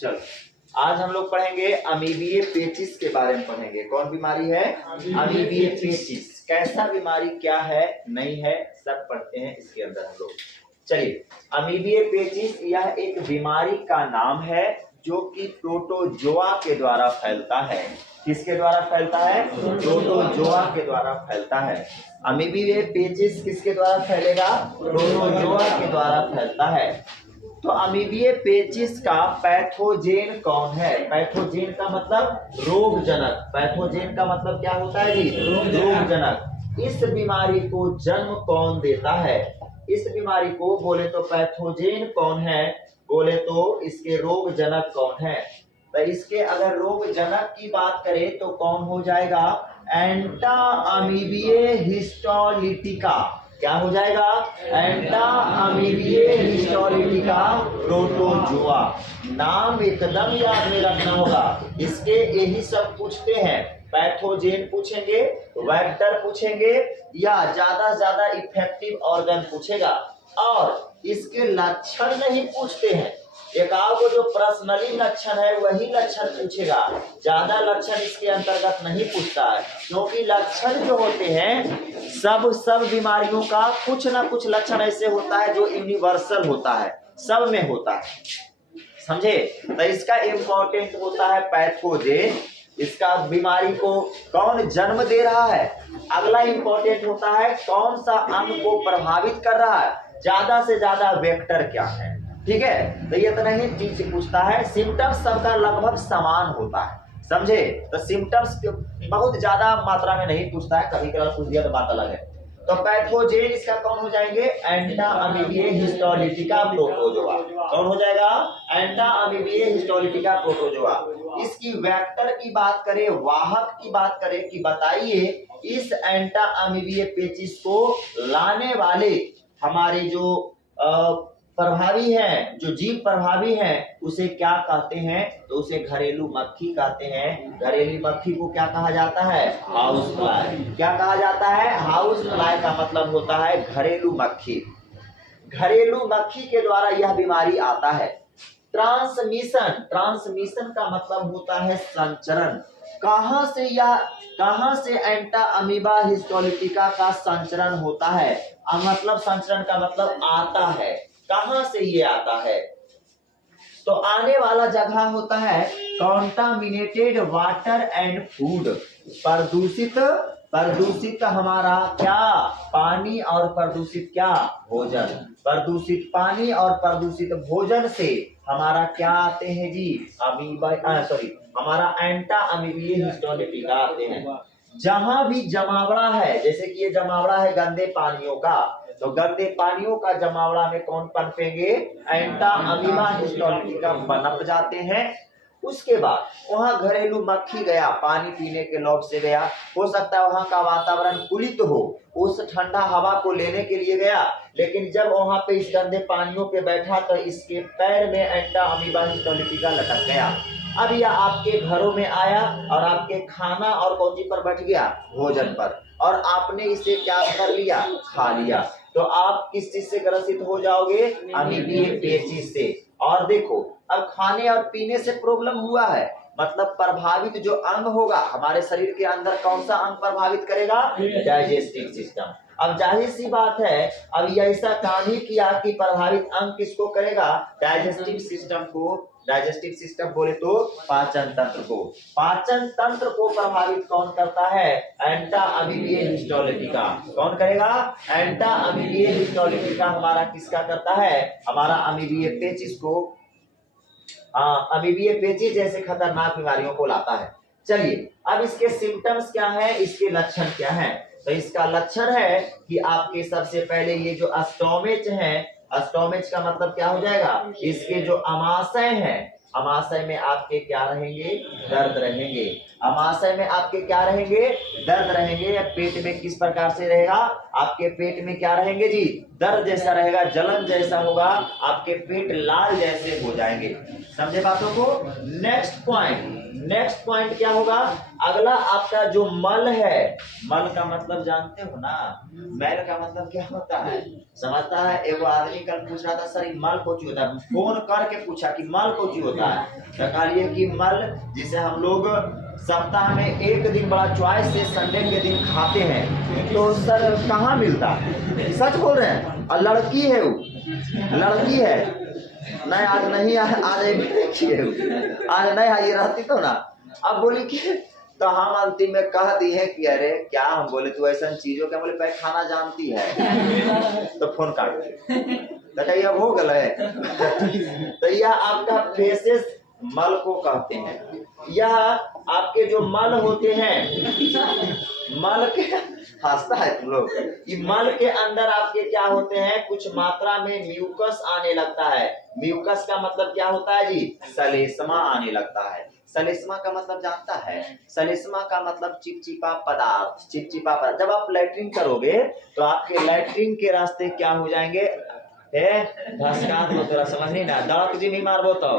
चलो आज हम लोग पढ़ेंगे अमीबिये पेचिस के बारे में पढ़ेंगे। कौन बीमारी है? अमीबिये पेचिस। कैसा बीमारी, क्या है, नहीं है, सब पढ़ते हैं इसके अंदर हम लोग। चलिए, अमीबिये पेचिस यह एक बीमारी का नाम है जो कि प्रोटोजोआ के द्वारा फैलता है। किसके द्वारा फैलता है? प्रोटोजोआ के द्वारा फैलता है। अमीबिये पेचिस किसके द्वारा फैलेगा? प्रोटोजोआ के द्वारा फैलता है। तो अमीबिये पेचिस का पैथोजेन कौन है? पैथोजेन का मतलब रोगजनक। पैथोजेन का मतलब क्या होता है जी? रोगजनक। इस बीमारी को जन्म कौन देता है? इस बीमारी को बोले तो पैथोजेन कौन है, बोले तो इसके रोगजनक कौन है। तो इसके अगर रोगजनक की बात करें तो कौन हो जाएगा? एंटा अमीबिये हिस्टोलिटिका। क्या हो जाएगा? एंटा अमीबिये हिस्टोलिटिका प्रोटोजोआ। नाम एकदम याद में रखना होगा। इसके यही सब पूछते हैं, पैथोजेन पूछेंगे, वेक्टर पूछेंगे, या ज्यादा से ज्यादा इफेक्टिव ऑर्गन पूछेगा। और इसके लक्षण नहीं पूछते हैं, एक को जो पर्सनली लक्षण है वही लक्षण पूछेगा। ज्यादा लक्षण इसके अंतर्गत नहीं पूछता है, क्योंकि लक्षण जो होते हैं सब बीमारियों का कुछ ना कुछ लक्षण ऐसे होता है जो यूनिवर्सल होता है, सब में होता है, समझे। तो इसका इम्पोर्टेंट होता है पैथोजेन। इसका बीमारी को कौन जन्म दे रहा है। अगला इम्पोर्टेंट होता है कौन सा अंग को प्रभावित कर रहा है, ज्यादा से ज्यादा वेक्टर क्या है। ठीक है, तो ये तो नहीं चीज से पूछता है। सिम्टम्स सबका लगभग समान होता है, समझे। तो सिम्टम्स बहुत ज्यादा मात्रा में नहीं पूछता है, कभी कभी पूछ दिया तो बात अलग है। तो पैथोजेन इसका कौन हो जाएंगे? एंटा अमीबिये हिस्टोलिटिका प्रोटोजोआ। कौन हो जाएगा? एंटा अमीबिये हिस्टोलिटिका प्रोटोजोआ। इसकी वेक्टर की बात करें, वाहक की बात करें कि बताइए इस एंटा अमीबिये पेचिस को लाने वाले हमारे जो प्रभावी है, जो जीव प्रभावी है, उसे क्या कहते हैं? तो उसे घरेलू मक्खी कहते हैं। घरेलू मक्खी को क्या कहा जाता है? House fly. क्या कहा जाता है? हाउस फ्लाई का मतलब होता है घरेलू मक्खी। घरेलू मक्खी के द्वारा यह बीमारी आता है। ट्रांसमिशन का मतलब होता है संचरण। कहां से एंटा अमीबा हिस्टोलिटिका का संचरण होता है? मतलब संचरण का मतलब आता है, कहां से ये आता है? तो आने वाला जगह होता है कॉन्टामिनेटेड वाटर एंड फूड। प्रदूषित हमारा क्या? पानी, और प्रदूषित क्या? भोजन। प्रदूषित पानी और प्रदूषित भोजन से हमारा क्या आते हैं जी? हमारा एंटा अमीबिये हिस्टोलिटिका आते हैं। जहां भी जमावड़ा है, जैसे कि ये जमावड़ा है गंदे पानियों का, तो गंदे पानियों का जमावड़ा में कौन पनपेंगे? एंटा अमीबा हिस्टोलिटिका पनप जाते हैं। उसके बाद वहां घरेलू मक्खी गया, पानी पीने के लोभ से गया, हो सकता है वहां का वातावरण कुलित हो, उस ठंडा हवा को लेने के लिए गया, लेकिन जब वहां पे इस गंदे पानियों पे बैठा तो इसके पैर में एंटा अमीबा हिस्टोलिटिका लटक गया। अब यह आपके घरों में आया और आपके खाना और कौची पर बैठ गया? भोजन पर, और आपने इसे क्या कर लिया? खा लिया। तो आप किस चीज से ग्रसित हो जाओगे? अमीबिये पेचिस से। और देखो, अब खाने और पीने से प्रॉब्लम हुआ है, मतलब प्रभावित जो अंग होगा हमारे शरीर के अंदर, कौन सा अंग प्रभावित करेगा? Digestive system. अब जाहिर सी बात है, अब ये ऐसा काम ही किया कि प्रभावित अंग किसको करेगा? डाइजेस्टिव सिस्टम को। डाइजेस्टिव सिस्टम बोले तो पाचन तंत्र को। पाचन तंत्र को प्रभावित कौन करता है? एंटा अमीबिये हिस्टोलिटिका। कौन करेगा? एंटा अमीबिये हिस्टोलिटिका हमारा किसका करता है? हमारा अमीबिये पेचिस को, अमीबिये पेचिस जैसे खतरनाक बीमारियों को लाता है। चलिए, अब इसके सिम्टम्स क्या है, इसके लक्षण क्या है? तो इसका लक्षण है कि आपके सबसे पहले ये जो स्टोमेच है, स्टोमेच का मतलब क्या हो जाएगा? इसके जो अमाशय हैं, अमाशय में आपके क्या रहेंगे? दर्द रहेंगे। अमाशय में आपके क्या रहेंगे? दर्द रहेंगे। या पेट में किस प्रकार से रहेगा? आपके पेट में क्या रहेंगे जी? दर्द जैसा रहेगा, जलन जैसा होगा, आपके पेट लाल जैसे हो जाएंगे। समझे बातों को। नेक्स्ट पॉइंट क्या होगा, अगला आपका जो मल है, मल का मतलब जानते हो ना, मैल का मतलब क्या होता है, समझता है। एगो आदमी कल पूछ रहा था सर ये मल को होता है, फोन करके पूछा कि मल को होता है, तो कहिए कि मल जिसे हम लोग सप्ताह में एक दिन बड़ा चॉइस से संडे के दिन खाते हैं, तो सर कहाँ मिलता है, सच बोल रहे हैं। और लड़की है वो, लड़की है, नहीं आज नहीं, आज नहीं आई रहती तो ना। अब बोली कि तो हम अंतिम में कह दी है कि अरे क्या, हम बोले तू ऐसा चीजों क्या, बोले पैक खाना जानती है, तो फोन काट दे, अब हो गए। तो यह आपका फेसेस मल को कहते हैं। यह आपके जो मल होते हैं, मल के हंसता है तुम लोग, कि मल के अंदर आपके क्या होते हैं, कुछ मात्रा में म्यूकस आने लगता है। म्यूकस का मतलब क्या होता है जी, सलेस्मा आने लगता है। सलेस्मा का मतलब जानता है, सलेस्मा का मतलब चिपचिपा पदार्थ, चिपचिपा पदार्थ। जब आप लैट्रिन करोगे तो आपके लैट्रिन के रास्ते क्या हो जाएंगे, भस्कात में तोरा समझ नहीं ना, दड़क जी नहीं मारबो तो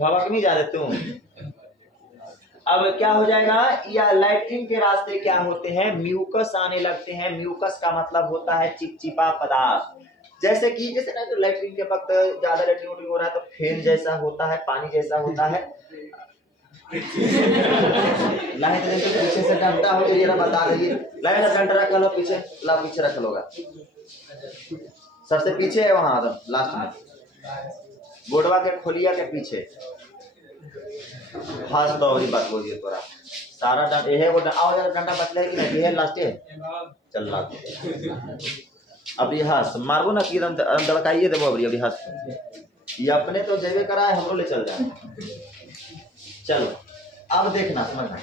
भवक नहीं जा रहे तुम। अब क्या हो जाएगा, या लैट्रिन के रास्ते क्या होते हैं, म्यूकस आने लगते हैं। म्यूकस का मतलब होता है चिपचिपा पदार्थ। जैसे ना लैट्रिन के वक्त ज्यादा लैट्रिन हो रहा है तो फेन जैसा होता है, पानी जैसा होता है। लाइन पीछे से डंडा हो जरा बता दीजिए, लाइन का डंडा रख लो पीछे, ला पीछे रख लोगा, सबसे पीछे है वहां लास्ट में, बोर्डवा के खोलिया के पीछे। हंस दो बात बोलिए तोरा सारा डंडा ये वो आओ यार, डंडा बचले कि नहीं है लास्ट है, चल ला अब ये हंस मारबो ना कि दड़काइए देबो। अभी हंस ये अपने तो जेबे करा है, हमरो ले चल जाए। चलो अब देखना समझना।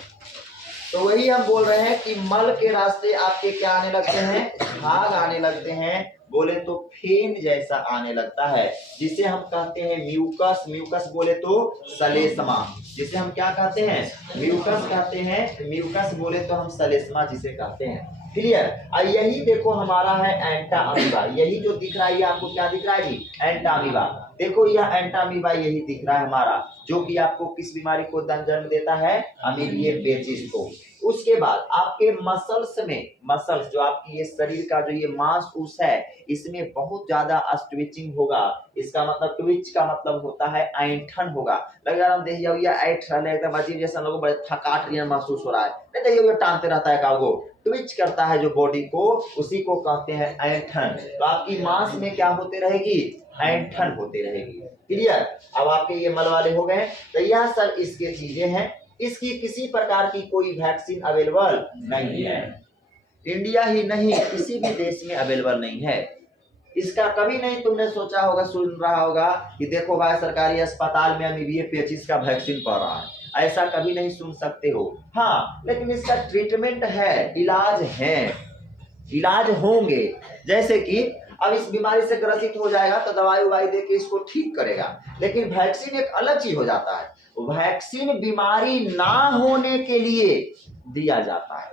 तो वही हम बोल रहे हैं कि मल के रास्ते आपके क्या आने लगते हैं, भाग आने लगते हैं, बोले तो फेन जैसा आने लगता है, जिसे हम कहते हैं म्यूकस। म्यूकस बोले तो सलेस्मा, जिसे हम क्या कहते हैं, म्यूकस कहते हैं। म्यूकस बोले तो हम सलेस्मा जिसे कहते हैं। क्लियर। यही देखो हमारा है एंटा अमीबा, यही जो दिख रहा है ये आपको क्या दिख रहा है जी, एंटा अमीबा। देखो यह एंटा अमीबा यही दिख रहा है हमारा, जो कि आपको किस बीमारी को जन्म देता है, अमीबिए पेचिस को। उसके बाद आपके मसल्स में, मसल्स जो आपकी ये शरीर का जो ये मांस है, इसमें बहुत ज्यादा स्ट्विचिंग होगा। इसका मतलब ट्विच का मतलब होता है ऐंठन होगा। लगा हम देखिए ये ऐंठ रहा है एकदम अजीब जैसा, लोगों बड़े थकाट महसूस हो रहा है, नहीं देखिए ये टांगते रहता है कागो, ट्विच करता है जो बॉडी को, उसी को कहते हैं ऐंठन। तो आपकी मांस में क्या होते रहेगी, ऐंठन होते रहेगी। क्लियर। अब आपके ये मल वाले हो गए। तो यह सब इसके चीजें हैं। इसकी किसी प्रकार की कोई वैक्सीन अवेलेबल नहीं है, इंडिया ही नहीं किसी भी देश में अवेलेबल नहीं है। इसका कभी नहीं तुमने सोचा होगा, सुन रहा होगा कि देखो भाई सरकारी अस्पताल में अमीबिए पेचिस का वैक्सीन पड़ रहा है, ऐसा कभी नहीं सुन सकते हो। हाँ, लेकिन इसका ट्रीटमेंट है, इलाज है, इलाज होंगे। जैसे कि अब इस बीमारी से ग्रसित हो जाएगा तो दवाई उवाई दे के इसको ठीक करेगा, लेकिन वैक्सीन एक अलग चीज हो जाता है। वैक्सीन बीमारी ना होने के लिए दिया जाता है,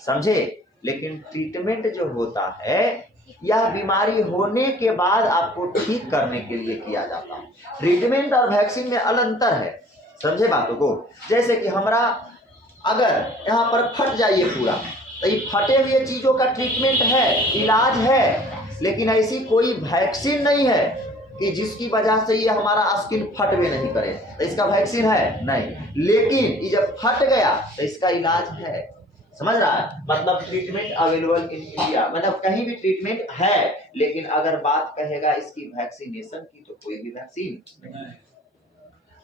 समझे। लेकिन ट्रीटमेंट जो होता है यह बीमारी होने के बाद आपको ठीक करने के लिए किया जाता है। ट्रीटमेंट और वैक्सीन में अलग अंतर है, समझे बातों को। जैसे कि हमारा अगर यहाँ पर फट जाइए पूरा, तो ये फटे हुए चीजों का ट्रीटमेंट है, इलाज है, लेकिन ऐसी कोई वैक्सीन नहीं है कि जिसकी वजह से ये हमारा स्किन फट भी नहीं करे। तो इसका वैक्सीन है नहीं, लेकिन ये जब फट गया तो इसका इलाज है, समझ रहा है। मतलब ट्रीटमेंट अवेलेबल इन इंडिया, मतलब कहीं भी ट्रीटमेंट है, लेकिन अगर बात कहेगा इसकी वैक्सीनेशन की तो कोई भी वैक्सीन नहीं।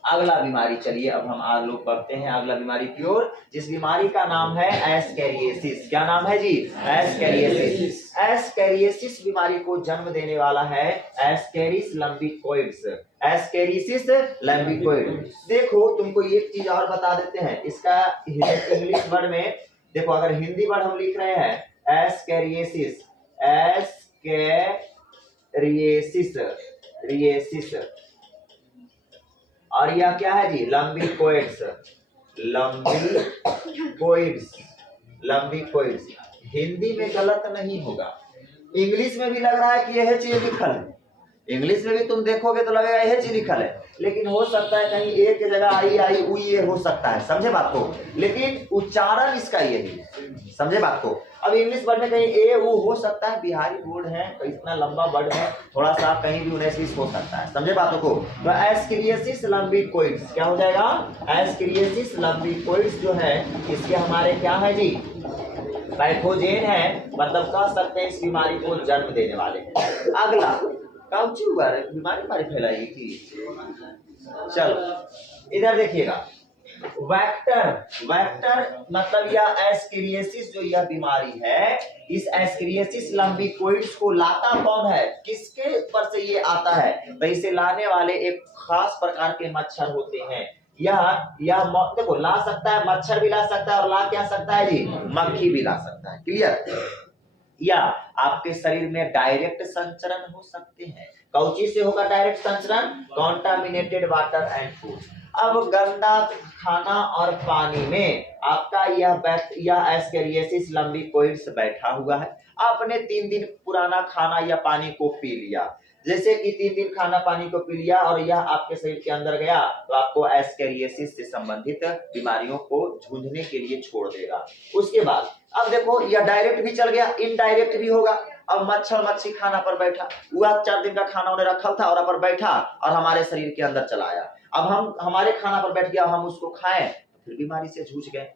अगला बीमारी, चलिए अब हम आज लोग पढ़ते हैं अगला बीमारी की ओर, जिस बीमारी का नाम है एस्कैरियोसिस। क्या नाम है जी, एस्कैरियोसिस। एस्कैरियोसिस बीमारी को जन्म देने वाला है एस्केरिस लंबिकोइड्स, एस्कैरियोसिस लंबिकोइड। देखो तुमको एक चीज और बता देते हैं, इसका इंग्लिश वर्ड में देखो, अगर हिंदी वर्ड हम लिख रहे हैं एस्कैरियोसिस, एस्कैरियोसिस, रिएसिस, और यह क्या है जी, लंबिकोइड्स, लंबिकोइड्स, लंबिकोइड्स। हिंदी में गलत नहीं होगा, इंग्लिश में भी लग रहा है कि यह चीज लिखल है, इंग्लिश में भी तुम देखोगे तो लगेगा यह चीज लिखल है, लेकिन हो सकता है कहीं ए की जगह आई आई उई ये हो सकता है, समझे बात को, लेकिन उच्चारण इसका यही है, समझे बात को। अब इंग्लिश वर्ड में कहीं ए ऊ हो सकता है, बिहारी बोर्ड है तो इतना लंबा वर्ड है, थोड़ा सा कहीं भी 19-20 हो सकता है, समझे बातों को। तो एस्केरियासिस लंबिकोइड्स क्या हो जाएगा, एस्केरियासिस लंबिकोइड्स जो है इसके हमारे क्या है जी, पैथोजेन है, मतलब कह सकते हैं इस बीमारी को जन्म देने वाले हैं। अगला काउची हुआ बीमारी फैलाएगी कि, चलो इधर देखिएगा, वेक्टर, वेक्टर मतलब यह एस्केरियासिस जो यह बीमारी है, इस एस्केरियासिस लंबिकोइड्स को लाता कौन है, किसके ऊपर से ये आता है, तो इसे लाने वाले एक खास प्रकार के मच्छर होते हैं। यह देखो ला सकता है, मच्छर भी ला सकता है, और ला क्या सकता है जी, मक्खी भी ला सकता है, क्लियर। या आपके शरीर में डायरेक्ट संचरण हो सकते हैं, कौची से होगा डायरेक्ट संचरण, कॉन्टामिनेटेड वाटर एंड फूड। अब गंदा खाना और पानी में आपका यह एस्केरियासिस लंबिकोइड्स बैठा हुआ है। आपने 3 दिन पुराना खाना या पानी को पी लिया, जैसे कि 3 दिन खाना पानी को पी लिया और यह आपके शरीर के अंदर गया, तो आपको एस्केरियासिस से संबंधित बीमारियों को झूठने के लिए छोड़ देगा। उसके बाद अब देखो यह डायरेक्ट भी चल गया, इनडायरेक्ट भी होगा। अब मच्छर मच्छी खाना पर बैठा हुआ, 4 दिन का खाना उन्हें रखा था और पर बैठा और हमारे शरीर के अंदर चला आया। अब हम हमारे खाना पर बैठ गया, हम उसको खाएं फिर बीमारी से जूझ गए,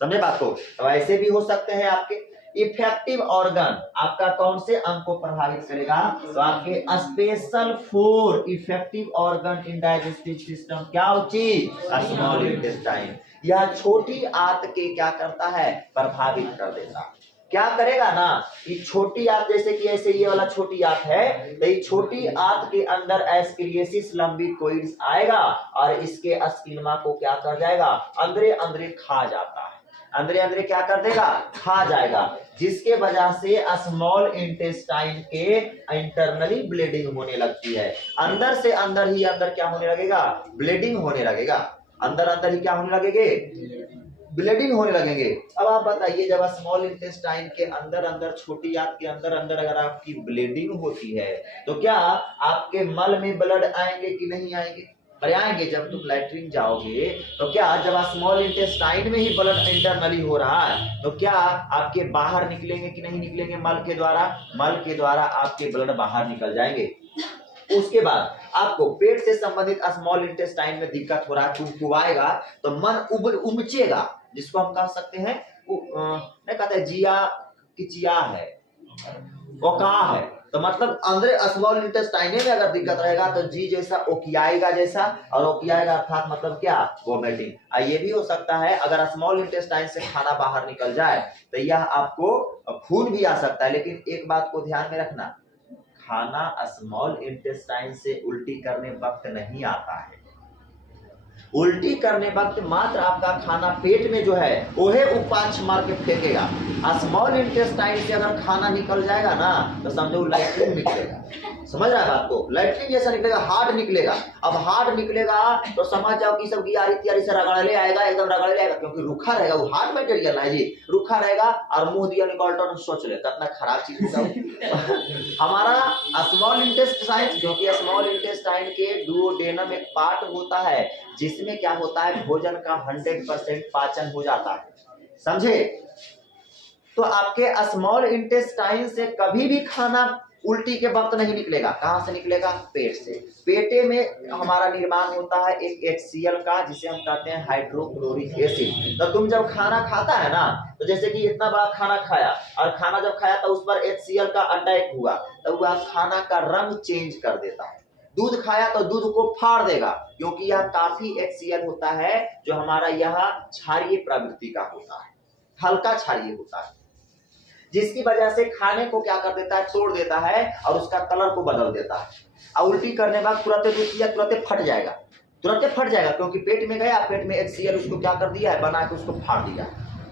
समझे बात को। तो ऐसे भी हो सकते हैं आपके। इफेक्टिव ऑर्गन आपका कौन से अंग को प्रभावित करेगा, तो आपके special 4 effective organ in digestive system, क्या चीज, स्मॉल इंटेस्टाइन। यह छोटी आंत के क्या करता है, प्रभावित कर देता। क्या करेगा ना, ये छोटी आंत, जैसे कि ऐसे ये वाला छोटी आंत है, तो ये छोटी आंत के अंदर एस्केरियासिस लंबिकोइड्स आएगा और इसके स्किनमा को क्या कर जाएगा, अंदरे अंदरे खा जाता है, अंदरे अंदरे क्या कर देगा, खा जाएगा, जिसके वजह से स्मॉल इंटेस्टाइन के इंटरनली ब्लीडिंग होने लगती है। अंदर से अंदर ही अंदर क्या होने लगेगा, ब्लीडिंग होने लगेगा, अंदर अंदर ही क्या होने लगेंगे, ब्लीडिंग होने लगेंगे। अब आप बताइए, जब स्मॉल इंटेस्टाइन के अंदर अंदर, छोटी आंत के अंदर अंदर अगर आपकी ब्लीडिंग होती है, तो क्या आपके मल में ब्लड आएंगे कि नहीं आएंगे, अरे आएंगे। जब तुम लैट्रिन जाओगे तो क्या, जब स्मॉल इंटेस्टाइन में ही ब्लड इंटरनली हो रहा है, तो क्या आपके बाहर निकलेंगे कि नहीं निकलेंगे, मल के द्वारा, मल के द्वारा आपके ब्लड बाहर निकल जाएंगे। उसके बाद आपको पेट से संबंधित स्मॉल इंटेस्टाइन में दिक्कत हो रहा है, कुआएगा तो मन उमचेगा, जिसको हम कह सकते हैं नहीं कहते जिया की चिया है, ओका है, तो मतलब अंदर स्मॉल इंटेस्टाइन में अगर दिक्कत रहेगा तो जी जैसा ओकियाएगा, जैसा, और ओकियाएगा अर्थात मतलब क्या, वोमिटिंग। ये भी हो सकता है अगर स्मॉल इंटेस्टाइन से खाना बाहर निकल जाए तो यह आपको खून भी आ सकता है। लेकिन एक बात को ध्यान में रखना, खाना स्मॉल इंटेस्टाइन से उल्टी करने वक्त नहीं आता है, उल्टी करने वक्त मात्र आपका खाना पेट में जो है वही उपांच मार के फेंकेगा। स्मॉल इंटेस्टाइन से अगर खाना निकल जाएगा ना, तो समझो लैट्रिन निकलेगा, समझ रहा है बात को, लैट्रिन जैसा निकलेगा, हार्ड निकलेगा। अब हार्ड निकलेगा तो समझ जाओ कि सब गियारी तियारी से रगड़ले आएगा, एकदम रगड़ले आएगा, क्योंकि रूखा रहेगा, वो हार्ड मटेरियल है जी, रूखा रहेगा और मुंह दिया निकलता, सोच ले कितना खराब चीज होगा। हमारा स्मॉल इंटेस्टाइन, क्योंकि स्मॉल इंटेस्टाइन के डुओडेनम एक पार्ट होता है जिसमें क्या होता है, भोजन का 100% पाचन हो जाता है, समझे। तो आपके स्मॉल इंटेस्टाइन से कभी भी खाना उल्टी के वक्त नहीं निकलेगा। कहां से निकलेगा, पेट से। पेटे में हमारा निर्माण होता है एक HCl का, जिसे हम कहते हैं हाइड्रोक्लोरिक एसिड। तो तुम जब खाना खाता है ना, तो जैसे कि इतना बड़ा खाना खाया, और खाना जब खाया तो उस पर HCl का अटैक हुआ, तो वह खाना का रंग चेंज कर देता है। दूध खाया तो दूध को फाड़ देगा, क्योंकि यह काफी HCl होता है, जो हमारा यह क्षारीय प्रवृत्ति का होता है, हल्का क्षारीय होता है, जिसकी वजह से खाने को क्या कर देता है, तोड़ देता है और उसका कलर को बदल देता है। और उल्टी करने बाद तुरंत दूध पिया, तुरंत फट जाएगा, तुरंत फट जाएगा, क्योंकि पेट में गया, पेट में HCl उसको क्या कर दिया है, बना के उसको फाड़ दिया,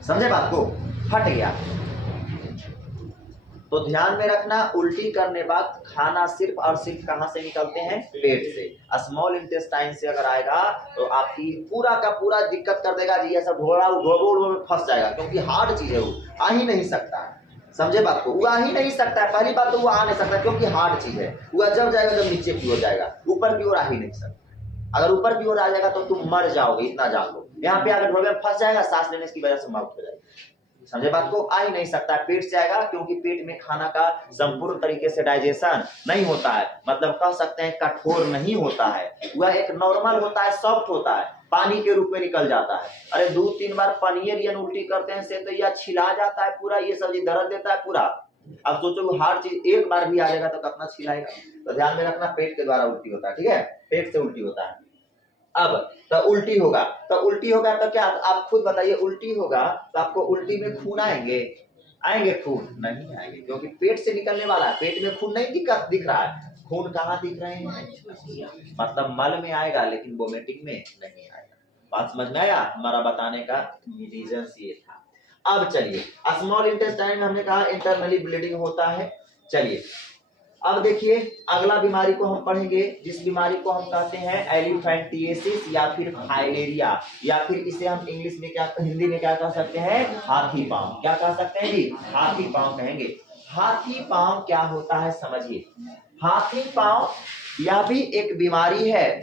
समझे बात को, फट गया। तो ध्यान में रखना, उल्टी करने बाद खाना सिर्फ और सिर्फ कहां से निकलते हैं, पेट से। स्मॉल इंटेस्टाइन से अगर आएगा तो आपकी पूरा का पूरा दिक्कत कर देगा जी, ऐसा घोड़ा में फंस जाएगा, क्योंकि हार्ड चीज है, वो आ ही नहीं सकता है। समझे बात को? वो आ ही नहीं सकता है। पहली बात तो वो आ नहीं सकता क्योंकि हार्ड चीज है। वो जब जाएगा जब नीचे की ओर जाएगा, ऊपर की ओर आ ही नहीं सकता। अगर ऊपर की ओर आ जाएगा तो तुम मर जाओगे, इतना जान लो। यहाँ पे अगर ढोलक फंस जाएगा, सांस लेने की वजह से मौत हो जाएगी। समझे बात को? आ ही नहीं सकता, पेट से आएगा क्योंकि पेट में खाना का संपूर्ण तरीके से डाइजेशन नहीं होता है, मतलब कह सकते हैं कठोर नहीं होता है। वह एक नॉर्मल होता है, सॉफ्ट होता है, पानी के रूप में निकल जाता है। अरे 2-3 बार पनीर उल्टी करते हैं से तो यह छिला जाता है पूरा, ये सब्जी दर्द देता है पूरा। अब सोचो हर चीज एक बार भी आ जाएगा तो कितना छिलाएगा। तो ध्यान में रखना, पेट के द्वारा उल्टी होता है, ठीक है? पेट से उल्टी होता है। अब तो उल्टी होगा तो क्या आप खुद बताइए, उल्टी होगा तो आपको उल्टी में खून आएंगे खून नहीं आएंगे, क्योंकि पेट से निकलने वाला है। पेट में खून नहीं दिख रहा है, खून कहाँ दिख रहे हैं? मतलब मल में आएगा लेकिन वोमिटिंग में नहीं आएगा। बात समझ में आया? हमारा बताने का रीजन ये था। अब चलिए, स्मॉल इंटेस्टाइन में हमने कहा इंटरनली ब्लीडिंग होता है। चलिए अब देखिए अगला बीमारी को हम पढ़ेंगे, जिस बीमारी को हम कहते हैं एलिफेंटिएसिस या फिर फाइलेरिया, या फिर इसे हम इंग्लिश में क्या, हिंदी में क्या कह सकते हैं? हाथी पांव। क्या कह सकते हैं जी? हाथी पांव कहेंगे। हाथी पांव क्या होता है समझिए। हाथी पांव यह भी एक बीमारी है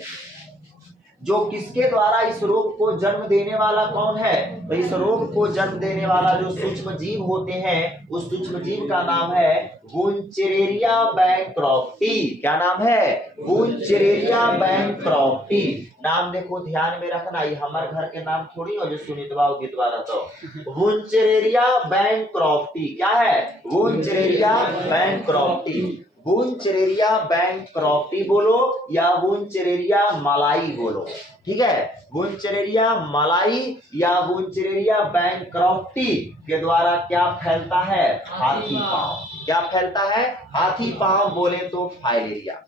जो किसके द्वारा इस रोग को जन्म देने वाला कौन है? तो इस रोग को जन्म देने वाला जो सूक्ष्म जीव होते हैं, उस सूक्ष्म जीव का नाम है वुंचेरेरिया बैंक्रॉफ्टी। क्या नाम है? वुंचेरेरिया बैंक्रॉफ्टी। नाम देखो ध्यान में रखना, ये हमारे घर के नाम थोड़ी हो जो सुनीतवा उदितवा रहता। वुंचेरेरिया बैंक्रॉफ्टी क्या है? वुंचेरेरिया बैंक्रॉफ्टी। वुंचेरेरिया बैंक्रॉफ्टी बोलो या वुंचेरेरिया मलाई बोलो, ठीक है? वुंचेरेरिया मलाई या वुंचेरेरिया बैंक्रॉफ्टी के द्वारा क्या फैलता है? हाथी पांव। क्या फैलता है? हाथी पांव बोले तो फाइलेरिया।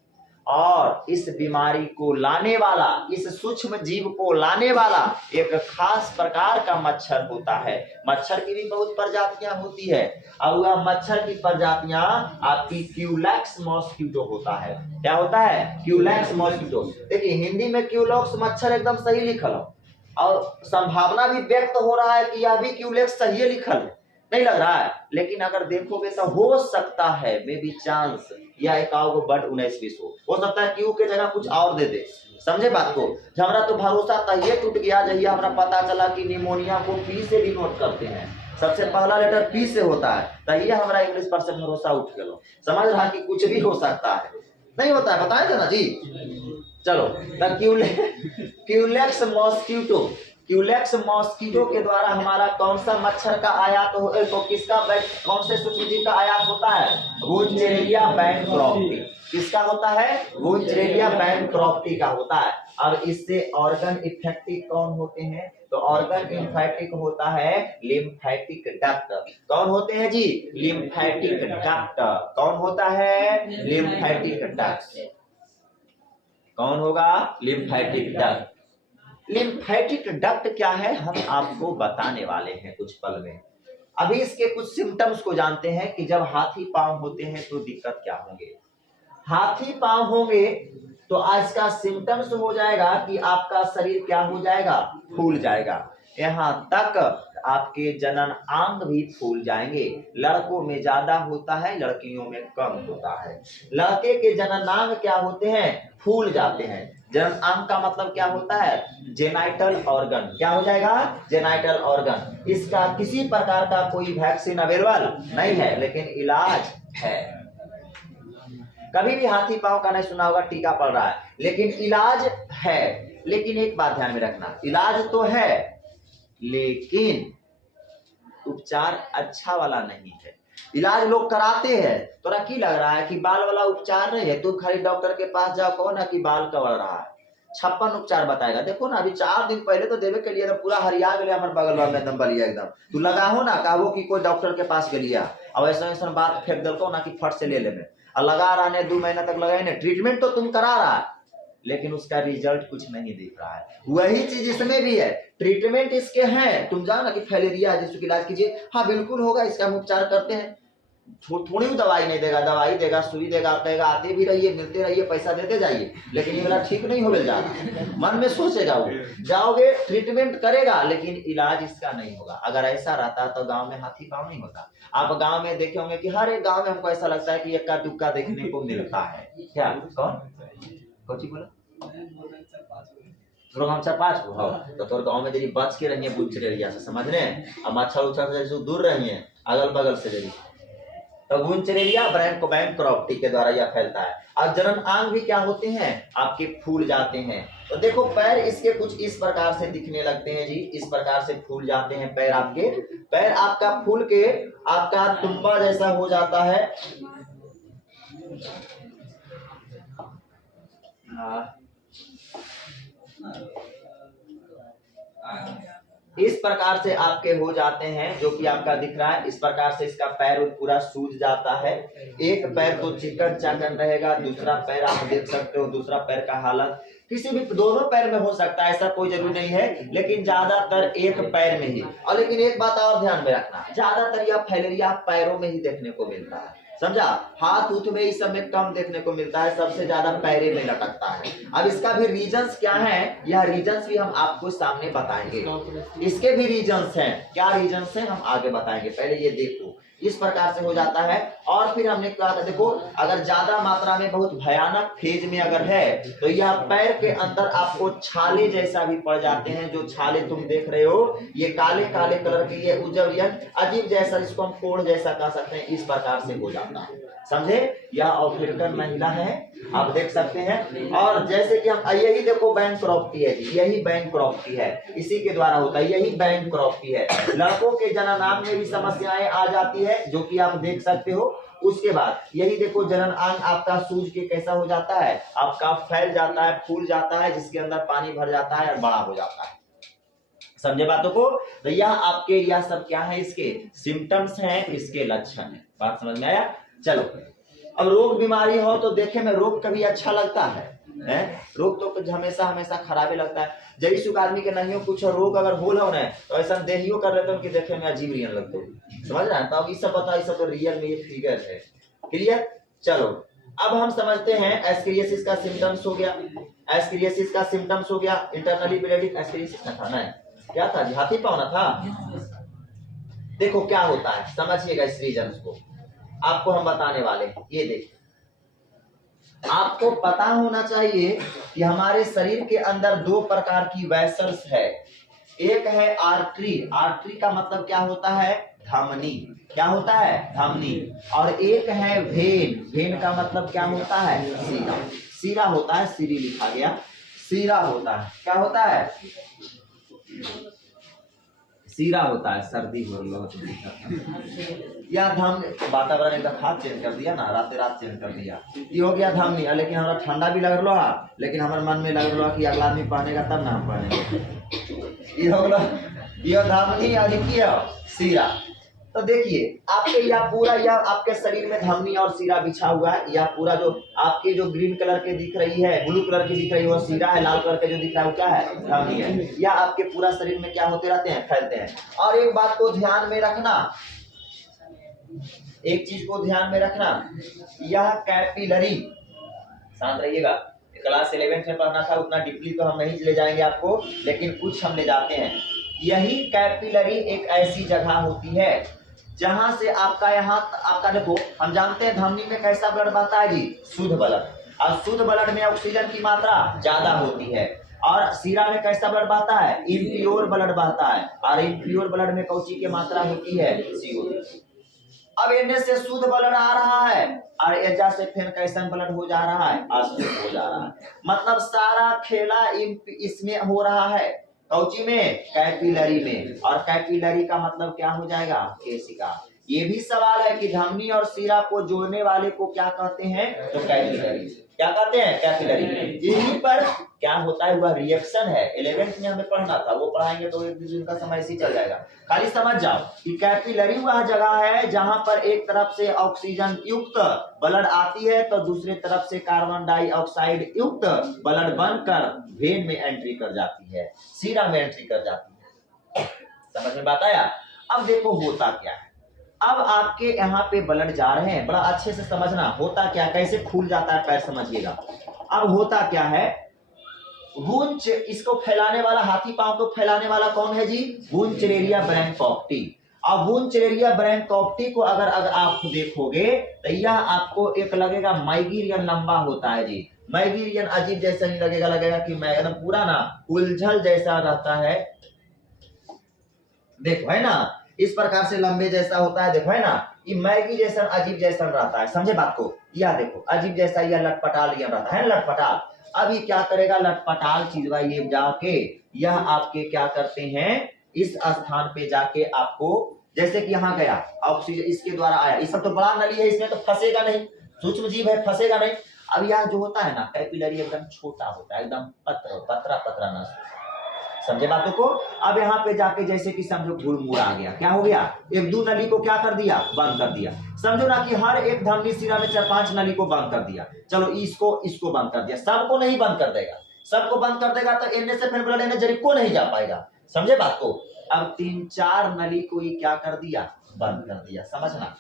और इस बीमारी को लाने वाला, इस सूक्ष्म जीव को लाने वाला एक खास प्रकार का मच्छर होता है। मच्छर की भी बहुत प्रजातियां होती है, और वह मच्छर की प्रजातियां आपकी क्यूलेक्स मॉस्किटो होता है। क्या होता है? Culex mosquito. देखिए हिंदी में क्यूलेक्स मच्छर एकदम सही लिखल हो, और संभावना भी व्यक्त हो रहा है कि यह भी क्यूलेक्स सही लिखल नहीं लग रहा है, लेकिन अगर देखोगे तो हो सकता है मे बी चांस या एकाओ बट 19-20 हो सकता है क्यू के जगह कुछ और दे दे। समझे बात को? हमारा तो भरोसा तहिए टूट गया जहिया हमारा पता चला कि निमोनिया को पी से डिनोट करते हैं, सबसे पहला लेटर पी से होता है, तहिए हमारा इंग्लिश पर से भरोसा उठ गया। समझ रहा कि कुछ भी हो सकता है, नहीं होता है, बताए थे ना जी। चलो क्यूलेक्स मॉस्किटो, क्यूलेक्स मॉस्किटो के द्वारा हमारा कौन सा मच्छर का आयात हो, तो किसका, कौन से सूक्ष्मजीव का आयात होता है? वुंचेरेरिया बैंक्रॉफ्टी। किसका होता है? वुंचेरेरिया बैंक्रॉफ्टी का होता है। अब इससे ऑर्गन इफेक्टिव कौन होते हैं? तो ऑर्गन इन्फेक्टिक होता है लिम्फेटिक डक्ट। कौन होते हैं जी? Lymphatic duct. कौन होता है? Lymphatic duct. कौन होगा? Lymphatic duct. लिम्फेटिक डक्ट क्या है हम आपको बताने वाले हैं कुछ पल में। अभी इसके कुछ सिम्टम्स को जानते हैं कि जब हाथी पांव होते हैं तो दिक्कत क्या होंगे। हाथी पांव होंगे तो आज का सिम्टम्स हो जाएगा कि आपका शरीर क्या हो जाएगा? फूल जाएगा। यहाँ तक आपके जनन अंग भी फूल जाएंगे। लड़कों में ज्यादा होता है, लड़कियों में कम होता है। लड़के के जननांग क्या होते हैं? फूल जाते हैं। जनन अंग का मतलब क्या होता है? Genital organ. क्या हो जाएगा? Genital organ. इसका किसी प्रकार का कोई वैक्सीन अवेलेबल नहीं है, लेकिन इलाज है। कभी भी हाथी पांव का नहीं सुना होगा, टीका पड़ रहा है, लेकिन इलाज है। लेकिन एक बात ध्यान में रखना, इलाज तो है लेकिन उपचार अच्छा वाला नहीं है। इलाज लोग कराते हैं, तोरा की लग रहा है कि बाल वाला उपचार नहीं है? तुम खाली डॉक्टर के पास जाओ, कहो ना कि बाल कवड़ रहा है, 56 उपचार बताएगा। देखो ना, अभी 4 दिन पहले तो देवे के लिए पूरा हरिया गया हमारे बगल में एकदम बलिया एकदम। तू लगाहो ना, कहो कि कोई डॉक्टर के पास गलिया और ऐसा बात फेंक दो ना कि फट से ले ले, और लगा रहा ने 2 महीना तक लगाए ना। ट्रीटमेंट तो तुम करा रहा है लेकिन उसका रिजल्ट कुछ नहीं दिख रहा है। वही चीज इसमें भी है, ट्रीटमेंट इसके हैं, तुम जाओ ना कि फाइलेरिया है जिसका इलाज कीजिए, हाँ बिल्कुल होगा, इसका हम उपचार करते हैं, थोड़ी दवाई नहीं देगा, दवाई देगा, सुई देगा, कहेगा आते भी रहिए, मिलते रहिए, पैसा देते जाइए, लेकिन ये मेरा ठीक नहीं हो जा रहा, मन में सोचेगा वो, जाओगे ट्रीटमेंट करेगा लेकिन इलाज इसका नहीं होगा। अगर ऐसा रहता तो गांव में हाथी पांव नहीं होता। आप गांव में देखे होंगे कि हर एक गांव में हमको ऐसा लगता है कि इक्का दुक्का देखने को मिलता है। क्या कौन सी बोला हम 4-5 हो तो तोर गाँव में जरी बच के रहिए बुझ रही समझने, अब मच्छर उच्छर से जैसे दूर रहिए अगल बगल से जरी, तो गुंचरेरिया ब्रैंड को बैंक क्रॉप्टी के द्वारा यह फैलता है। अब जनन अंग भी क्या होते हैं आपके, फूल जाते हैं। तो देखो पैर इसके कुछ इस प्रकार से दिखने लगते हैं जी, इस प्रकार से फूल जाते हैं पैर आपके, पैर आपका फूल के आपका तुम्बा जैसा हो जाता है। इस प्रकार से आपके हो जाते हैं, जो कि आपका दिख रहा है। इस प्रकार से इसका पैर पूरा सूज जाता है। एक पैर तो चिकन चाकन रहेगा, दूसरा पैर आप देख सकते हो, दूसरा पैर का हालत किसी भी दोनों पैर में हो सकता है, ऐसा कोई जरूरी नहीं है, लेकिन ज्यादातर एक पैर में ही। और लेकिन एक बात और ध्यान में रखना, ज्यादातर यह फैलेरिया पैरों में ही देखने को मिलता है, समझा। हाथ उथ में इस समय कम देखने को मिलता है, सबसे ज्यादा पैरे में लटकता है। अब इसका भी रीजंस क्या है, यह रीजंस भी हम आपको सामने बताएंगे। इसके भी रीजंस हैं, क्या रीजंस हैं हम आगे बताएंगे, पहले ये देखो। इस प्रकार से हो जाता है। और फिर हमने कहा था देखो, अगर ज्यादा मात्रा में बहुत भयानक फेज में अगर है तो यह पैर के अंदर आपको छाले जैसा भी पड़ जाते हैं। जो छाले तुम देख रहे हो ये काले काले कलर के, ये उज्जवल अजीब जैसा, इसको हम कोढ़ जैसा कह सकते हैं, इस प्रकार से हो जाता है, समझे। यह अफ्रीकन महिला है, आप देख सकते हैं। और जैसे कि हम यही देखो बैंक्रॉप्टी है, यही बैंक्रॉप्टी है, इसी के द्वारा होता है, यही बैंक्रॉप्टी है। लड़कों के जननांग में भी समस्याएं आ जाती है, जो कि आप देख सकते हो। उसके बाद यही देखो जनन अंग आपका सूज के कैसा हो जाता है, आपका फैल जाता है, फूल जाता है, जिसके अंदर पानी भर जाता है और बड़ा हो जाता है। समझे बातों को। तो यह आपके, यह सब क्या है, इसके सिम्टम्स हैं, इसके लक्षण है। बात समझ में आया। चलो, अब रोग बीमारी हो तो देखे में रोग कभी अच्छा लगता है, रोग तो कुछ हमेशा हमेशा खराबे लगता है। जई सुख आदमी के नहीं हो कुछ रोग अगर होल हो ना तो ऐसा देहियो कर लेते उनके देखे में अजीब रियल लगते, समझ रहे हैं। तो अब ये सब बता, ये सब तो रियल में ये फिगर है, क्लियर। चलो अब हम समझते हैं एस्केरियासिस का सिम्टम्स हो गया, एस्केरियासिस का सिम्टम्स हो गया। इंटरनली ब्लीडिंग एस्केरियासिस का था ना, क्या था, हाथी पाँव ना था। देखो क्या होता है, समझिएगा इस रीजन को आपको हम बताने वाले हैं। ये देखिए, आपको पता होना चाहिए कि हमारे शरीर के अंदर 2 प्रकार की वेसल्स है। एक है आर्टरी, आर्टरी का मतलब क्या होता है, धमनी, क्या होता है, धमनी। और एक है वेन, वेन का मतलब क्या होता है, सीरा, सीरा होता है, सीरी लिखा गया, सीरा होता है, क्या होता है, सीरा होता है। सर्दी हो रही या धम, वातावरण एकदम हाथ चेंज कर दिया ना, रात चेंज कर दिया, ये हो गया धमनी। लेकिन हमारा ठंडा भी लग रहा है, लेकिन हमारे मन में लग रहा है कि अगला आदमी पहनेगा तब ना हम पहनेंगे। ये हो गया, ये धमनी यानी कि सीरा। तो देखिए आपके यह पूरा, यह आपके शरीर में धमनी और सीरा बिछा हुआ है। यह पूरा जो आपके जो ग्रीन कलर के दिख रही है, ब्लू कलर की दिख रही है वो सीरा है, लाल कलर के जो दिख रहा है वो क्या है, धमनी है। यह आपके पूरा शरीर में क्या होते रहते हैं, फैलते हैं। और एक बात को ध्यान में रखना, एक चीज को ध्यान में रखना, यह कैपिलरी, शांत रहिएगा, क्लास 11 में पढ़ना था, उतना डीपली तो हम नहीं ले जाएंगे आपको, लेकिन कुछ हम ले जाते हैं। यही कैपिलरी एक ऐसी जगह होती है जहां से आपका यहाँ आपका देखो, हम जानते हैं धमनी में कैसा ब्लड बहता है जी, शुद्ध ब्लड। और शुद्ध ब्लड में ऑक्सीजन की मात्रा ज्यादा होती है। और सीरा में कैसा ब्लड बहता है, इम्प्योर ब्लड बहता है। और इम्प्योर ब्लड में कौची की मात्रा होती है, CO। अब इनमें से शुद्ध ब्लड आ रहा है और एजा से फिर कैसन ब्लड हो जा रहा है, अशुद्ध हो जा रहा है। मतलब सारा खेला इसमें हो रहा है, कौची में, कैपिलरी में। और कैपिलरी का मतलब क्या हो जाएगा, केशिका। ये भी सवाल है कि धमनी और सीरा को जोड़ने वाले को क्या कहते हैं, तो कैपिलरी, क्या कहते हैं, कैपिलरी। यहीं पर क्या होता है, वह रिएक्शन है। 11th में हमें पढ़ना था, वो पढ़ाएंगे तो एक दिन का समय इसी चल जाएगा। खाली समझ जाओ कि कैपिलरी वह जगह है जहां पर एक तरफ से ऑक्सीजन युक्त ब्लड आती है तो दूसरे तरफ से कार्बन डाइऑक्साइड युक्त ब्लड बनकर वेन में एंट्री कर जाती है, सीरा में एंट्री कर जाती है। समझ में बात आया। अब देखो होता क्या है, अब आपके यहाँ पे ब्लड जा रहे हैं, बड़ा अच्छे से समझना होता क्या, कैसे फूल जाता है पैर समझिएगा। अब होता क्या है, वुंच इसको फैलाने वाला, हाथी पांव को फैलाने वाला कौन है जी, वुंचरेरिया ब्रैंकॉप्टी। अब वुंचरेरिया ब्रैंकॉप्टी को अगर आप देखोगे तो यह आपको एक लगेगा माइग्रेरियन लंबा होता है जी, माइग्रेरियन अजीब जैसा नहीं लगेगा कि मैं एकदम पूरा ना उलझल जैसा रहता है, देखो है ना, इस प्रकार से लंबे जैसा होता है, देखो है ना, ये मैगी जैसा अजीब जैसा रहता है, समझे बात को, यह देखो अजीब जैसा यह लटपटाल यह रहता है, लटपटाल। अब ये क्या करेगा, लटपटाल चीज ये जाके यह आपके क्या करते हैं, इस स्थान पे जाके आपको, जैसे कि यहाँ गया ऑक्सीजन इसके द्वारा आया, इस सब तो बड़ा नली है, इसमें तो फंसेगा नहीं, सूक्ष्म जीव है, फंसेगा नहीं। अब यह जो होता है ना कैपिलरी एकदम छोटा होता है, एकदम पतरा नस, समझे बातों को। अब यहाँ पे जाके जैसे कि समझो घुड़मुड़ आ गया, क्या हो गया, एक दो नली को क्या कर दिया, बंद कर दिया, समझो ना कि हर एक धमनी शिरा में 4-5 नली को बंद कर दिया, चलो इसको बंद कर दिया, सबको नहीं बंद कर देगा, सबको बंद कर देगा तो इनमें से फिर ब्लड एनर्जी को नहीं जा पाएगा, समझे बात को। अब 3-4 नली को ये क्या कर दिया, बंद कर दिया, समझना।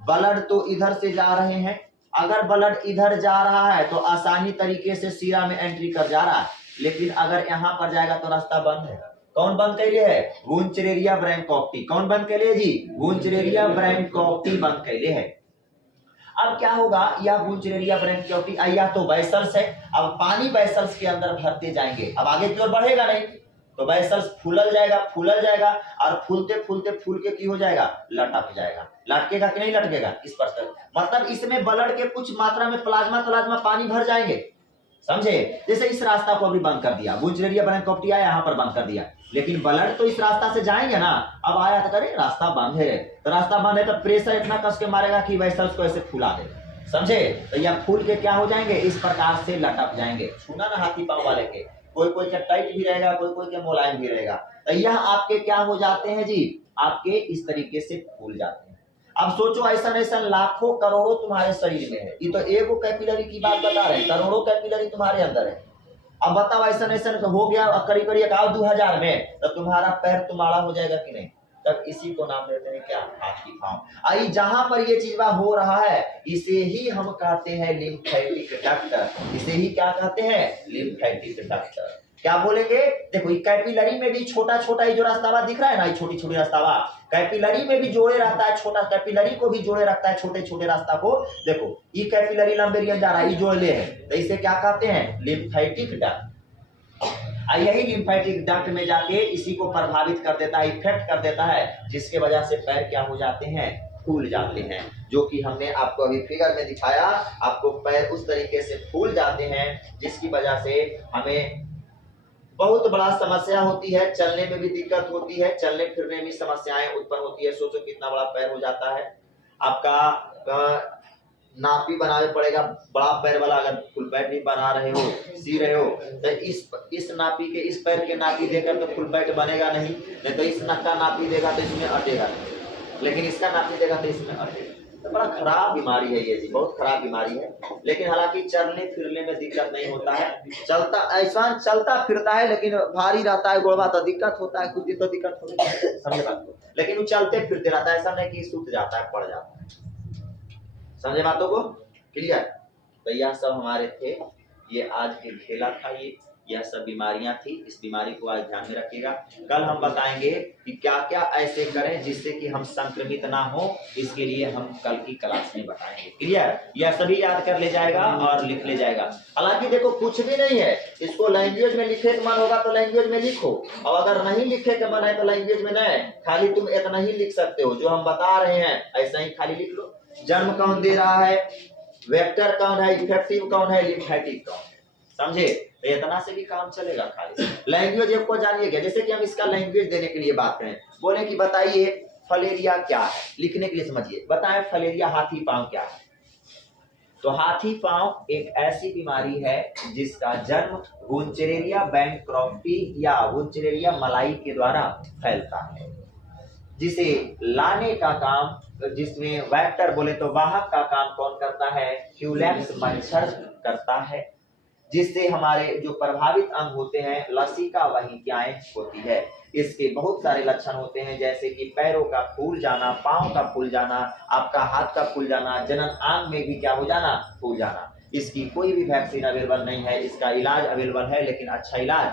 ब्लड तो इधर से जा रहे हैं, अगर ब्लड इधर जा रहा है तो आसानी तरीके से शिरा में एंट्री कर जा रहा है, लेकिन अगर यहाँ पर जाएगा तो रास्ता बंद है। कौन बंद कर लिए है, वुंचरेरिया ब्रैंकॉप्टी, कौन बंद कर लिए जी, वुंचरेरिया ब्रैंकॉप्टी बंद कर लिए है। अब क्या होगा, यह वुंचरेरिया ब्रैंकॉप्टी या तो वेसल्स है, अब पानी वेसल्स के अंदर भरते जाएंगे, अब आगे की ओर बढ़ेगा नहीं तो वेसल्स फूलल जाएगा और फूलते फूल के की हो जाएगा, लटक जाएगा, लटकेगा कि नहीं लटकेगा, इस पर मतलब इसमें ब्लड के कुछ मात्रा में प्लाज्मा पानी भर जाएंगे, समझे। जैसे इस रास्ता को अभी बंद कर दिया, वुंचरेरिया ब्रैंकॉप्टी आया यहाँ पर बंद कर दिया, लेकिन ब्लड तो इस रास्ता से जाएंगे ना, अब आया तो करे रास्ता बंद है, तो रास्ता बंद है तो प्रेशर इतना कस के मारेगा कि वेसल्स को ऐसे फुला दे, समझे, तो यह फूल के क्या हो जाएंगे, इस प्रकार से लटक जाएंगे। सुना ना हाथी पांव वाले के, कोई के टाइट भी रहेगा, कोई के मुलायम भी रहेगा, तो यह आपके क्या हो जाते हैं जी, आपके इस तरीके से फूल जाते हैं। अब सोचो ऐसा लाखों करोड़ों तुम्हारे शरीर में है, ये तो एगो कैपिलरी की बात बता रहे हैं, करोड़ों कैपिलरी तुम्हारे अंदर है। अब बताओ ऐसा हो गया करीब 2000 में, तो तुम्हारा पैर तुम्हारा हो जाएगा कि नहीं, तब इसी को नाम देते हैं क्या, हाथी पांव। आई जहां पर ये चीज हो रहा है इसे ही हम कहते हैं लिम्फेटिक डक्ट, इसे ही क्या कहते हैं, लिम्फेटिक डक्ट। क्या बोलेंगे, देखो कैपिलरी में भी छोटा ये जो रास्ता दिख रहा है ना, ये छोटी रास्ता कैपिलरी में भी जोड़े रहता है, छोटा कैपिलरी को भी जोड़े रखता है, छोटे रास्ता को। देखो ये कैपिलरी लंबेरियन जा रहा है, ये जोड़े हैं, तो इसे क्या कहते हैं, लिम्फेटिक डक्ट। यही लिम्फेटिक डक्ट में जाके इसी को प्रभावित कर देता है, इफेक्ट कर देता है, जिसके वजह से पैर क्या हो जाते हैं, फूल जाते हैं, जो कि हमने आपको अभी फिगर में दिखाया, आपको पैर उस तरीके से फूल जाते हैं जिसकी वजह से हमें बहुत बड़ा समस्या होती है, चलने में भी दिक्कत होती है, चलने फिरने में समस्याएं उत्पन्न होती है। सोचो कितना बड़ा पैर हो जाता है आपका, नापी बनाने पड़ेगा, बड़ा पैर वाला अगर फुल पैर नहीं बना रहे हो, सी रहे हो, तो इस नापी के, इस पैर के नापी देकर तो फुल पैर बनेगा नहीं तो इस नक्का नापी देगा तो इसमें अटेगा, लेकिन इसका नापी देगा तो इसमें अटेगा। तो बड़ा खराब बीमारी है ये जी, बहुत खराब बीमारी है, लेकिन हालांकि चलने फिरने में दिक्कत नहीं होता है, चलता फिरता है, लेकिन भारी रहता है गोड़वा तो दिक्कत होता है, कुछ दिन तो दिक्कत होती है, समझे बात को, लेकिन वो चलते फिरते रहता है, ऐसा नहीं कि सूत जाता है, पड़ जाता है, समझे बातों को, क्लियर। तो यह सब हमारे थे, ये आज के खेला था, यह सब बीमारियां थी, इस बीमारी को आज ध्यान में रखिएगा। कल हम बताएंगे कि क्या क्या ऐसे करें जिससे कि हम संक्रमित ना हो, इसके लिए हम कल की क्लास में बताएंगे, क्लियर। यह सभी याद कर ले जाएगा और लिख ले जाएगा। हालांकि देखो कुछ भी नहीं है, इसको लैंग्वेज में लिखे का मन होगा तो लैंग्वेज में लिखो, और अगर नहीं लिखे का मन है तो लैंग्वेज में नहीं, खाली तुम इतना ही लिख सकते हो, जो हम बता रहे हैं ऐसा ही खाली लिख लो। जन्म कौन दे रहा है, वेक्टर कौन है, इफेक्टिव कौन है, लिम्फेटिक कौन है, समझे, तो इतना से भी काम चलेगा। खाली लैंग्वेज आपको जानिएगा, जैसे कि हम इसका लैंग्वेज देने के लिए बात करें, बोले कि बताइए फलेरिया क्या है, लिखने के लिए समझिए, बताएं फलेरिया हाथी पांव क्या है। तो हाथी पांव एक ऐसी बीमारी है जिसका जन्म वुंचरेरिया बैंक्रॉफ्टी या वुंचरेरिया मलाई के द्वारा फैलता है, जिसे लाने का काम, जिसमें वेक्टर बोले तो वाहक का काम कौन करता है, क्यूलेक्स मच्छर करता है। जिससे हमारे जो प्रभावित अंग होते हैं लसिका वाहिकाएं होती है। इसके बहुत सारे लक्षण होते हैं, जैसे कि पैरों का फूल जाना, पांव का फूल जाना, आपका हाथ का फूल जाना, जनन अंग में भी क्या हो जाना, फूल जाना। इसकी कोई भी वैक्सीन अवेलेबल नहीं है, इसका इलाज अवेलेबल है लेकिन अच्छा इलाज।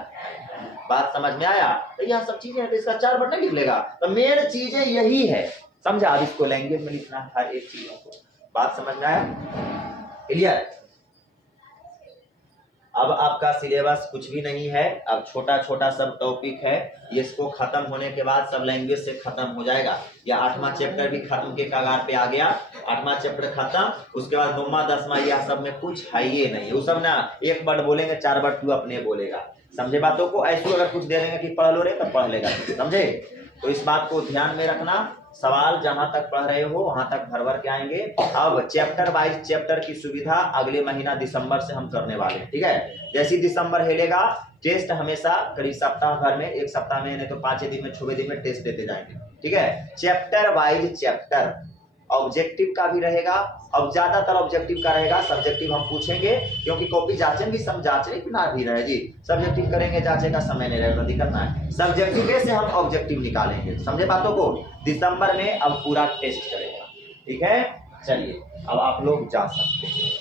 बात समझ में आया? तो यह सब चीजें हैं, तो इसका 4 वर्ड नहीं लिख लेगा, तो मेन चीजें यही है, समझा? अब इसको लैंग्वेज में लिखना है हर एक चीजों को। बात समझ में आया? क्लियर? अब आपका सिलेबस कुछ भी नहीं है, अब छोटा छोटा सब टॉपिक है, इसको खत्म होने के बाद सब लैंग्वेज से खत्म हो जाएगा। या 8वां चैप्टर भी खत्म के कगार पे आ गया, 8वां चैप्टर खत्म, उसके बाद 9वां 10वां यह सब में कुछ है ये नहीं। वो सब ना 1 वर्ड बोलेंगे, 4 वर्ड तू अपने बोलेगा, समझे बातों को? ऐसे अगर कुछ दे देंगे कि पढ़ लो रे, तब पढ़ लेगा, समझे? तो इस बात को ध्यान में रखना, सवाल जहां तक पढ़ रहे हो वहां तक भर भर के आएंगे। अब चैप्टर वाइज चैप्टर की सुविधा अगले महीना दिसंबर से हम करने वाले हैं, ठीक है? जैसी दिसंबर हेलेगा, टेस्ट हमेशा करीब सप्ताह भर में, 1 सप्ताह में नहीं तो 5 दिन में 6 दिन में टेस्ट देते जाएंगे, ठीक है? चैप्टर वाइज चैप्टर, ऑब्जेक्टिव का भी रहेगा, अब ज्यादातर ऑब्जेक्टिव का रहेगा, सब्जेक्टिव हम पूछेंगे क्योंकि कॉपी जांचेंगे, सब जांचने की ना भी रहे जी, सब्जेक्टिव करेंगे, जांचे का समय नहीं रहेगा, दिक्कत ना है। सब्जेक्टिव से हम ऑब्जेक्टिव निकालेंगे, समझे बातों को? दिसंबर में अब पूरा टेस्ट करेगा, ठीक है? चलिए अब आप लोग जा सकते हैं।